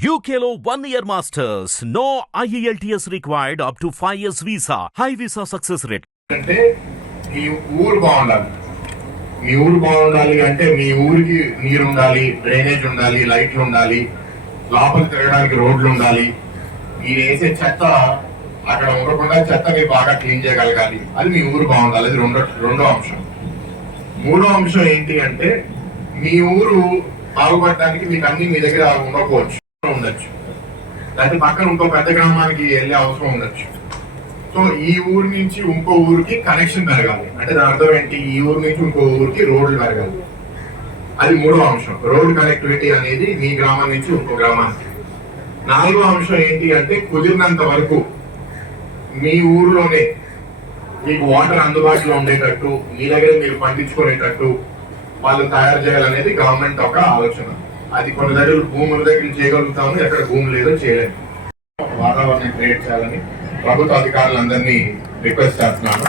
UKLO 1 year masters. No IELTS required up to 5 years visa. High visa success rate. అంటే ఈ ఊరు బాగుండాలి. మీ ఊరు బాగుండాలి అంటే మీ ఊరికి నీరు ఉండాలి, డ్రైనేజ్ ఉండాలి, లైట్లు ఉండాలి, లోపల తిరగడానికి రోడ్లు ఉండాలి. మీరు వేసే చెత్త అక్కడ ఉండకుండా చెత్తని బాగా క్లీన్ చేయగలగాలి. అది మీ ఊరు బాగుండాలి. అది రెండో అంశం. మూడో అంశం ఏంటి అంటే మీ ఊరు బాగుపడటానికి మీకు అన్ని మీ దగ్గర ఉండకపోవచ్చు, ఉండొచ్చు. లేకపోతే పక్కన ఇంకో పెద్ద గ్రామానికి వెళ్ళే అవసరం ఉండొచ్చు. సో ఈ ఊరు నుంచి ఇంకో ఊరికి కనెక్షన్ పెరగాలి. అంటే దాని అర్థం ఏంటి? ఈ ఊరు నుంచి ఇంకో ఊరికి రోడ్లు పెరగాలి. అది మూడో అంశం. రోడ్ కనెక్టివిటీ అనేది మీ గ్రామం నుంచి ఇంకో గ్రామానికి. నాలుగో అంశం ఏంటి అంటే కుదిరినంత వరకు మీ ఊర్లోనే మీకు వాటర్ అందుబాటులో ఉండేటట్టు, మీ దగ్గర మీరు పండించుకునేటట్టు వాళ్ళు తయారు చేయాలనేది గవర్నమెంట్ ఒక ఆలోచన. అది కొన్ని దగ్గర భూముల దగ్గర చేయగలుగుతాము, ఎక్కడ భూమి లేదో చేయలేము. వాతావరణం క్రియేట్ చేయాలని ప్రభుత్వ అధికారులందరినీ రిక్వెస్ట్ చేస్తున్నాను.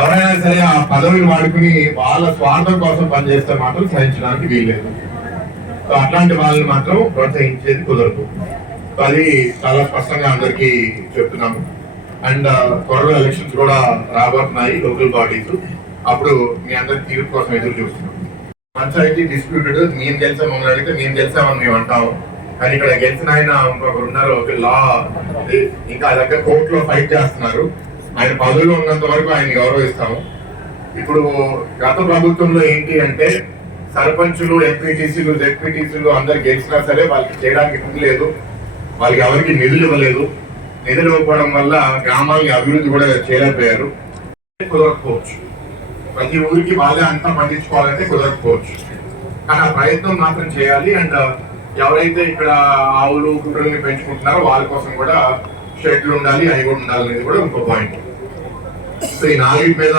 ఎవరైనా సరే ఆ పదవిని వాడుకుని వాళ్ళ స్వార్థం కోసం పనిచేస్తే మాత్రం సహించడానికి వీల్లేదు. సో అట్లాంటి వాళ్ళని మాత్రం ప్రోత్సహించేది కుదరదు. సో అది చాలా స్పష్టంగా అందరికీ చెప్తున్నాము. అండ్ త్వరలో ఎలక్షన్స్ కూడా రాబోతున్నాయి, లోకల్ బాడీస్. అప్పుడు మీ అందరి తీర్పు కోసం ఎదురు చూస్తున్నాం. పంచాయతీ డిస్ప్యూటెడ్, మేము గెలిచాం మమ్మల్ని అడిగితే మేము గెలిచామని మేము అంటాము. కానీ ఇక్కడ గెలిచిన ఆయన ఇంకొకరు ఉన్నారు, ఒక లా ఇంకా దగ్గర కోర్టులో ఫైట్ చేస్తున్నారు. ఆయన పదవిలో ఉన్నంత వరకు ఆయన గౌరవిస్తాము. ఇప్పుడు గత ప్రభుత్వంలో ఏంటి అంటే సర్పంచులు, ఎంపీటీసీలు, జెడ్పీటీసీలు అందరు గెలిచినా సరే వాళ్ళకి చేయడానికి పని లేదు, వాళ్ళకి ఎవరికి నిధులు ఇవ్వలేదు. నిధులు ఇవ్వకపోవడం వల్ల గ్రామాలని అభివృద్ధి కూడా చేయలేకపోయారు. కుదరకపోవచ్చు, ప్రతి ఊరికి వాళ్ళే అంతా పండించుకోవాలంటే కుదరకపోవచ్చు. కానీ ఆ ప్రయత్నం మాత్రం చేయాలి. అండ్ ఎవరైతే ఇక్కడ ఆవులు గుడ్రల్ని పెంచుకుంటున్నారో వాళ్ళ కోసం కూడా షెడ్లు ఉండాలి, అవి కూడా ఉండాలి అనేది కూడా ఇంకో పాయింట్. సో ఈ నాలుగు మీద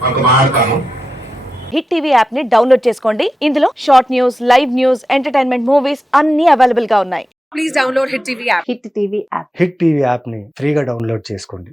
కొంత మాట్లాడతాను. హిట్ టీవీ యాప్ ని డౌన్లోడ్ చేసుకోండి. ఇందులో short news, live news, entertainment movies అన్ని అవైలబుల్ గా ఉన్నాయి. Please download Hit TV app. Hit TV app. Hit TV app ని ఫ్రీగా డౌన్లోడ్ చేసుకోండి.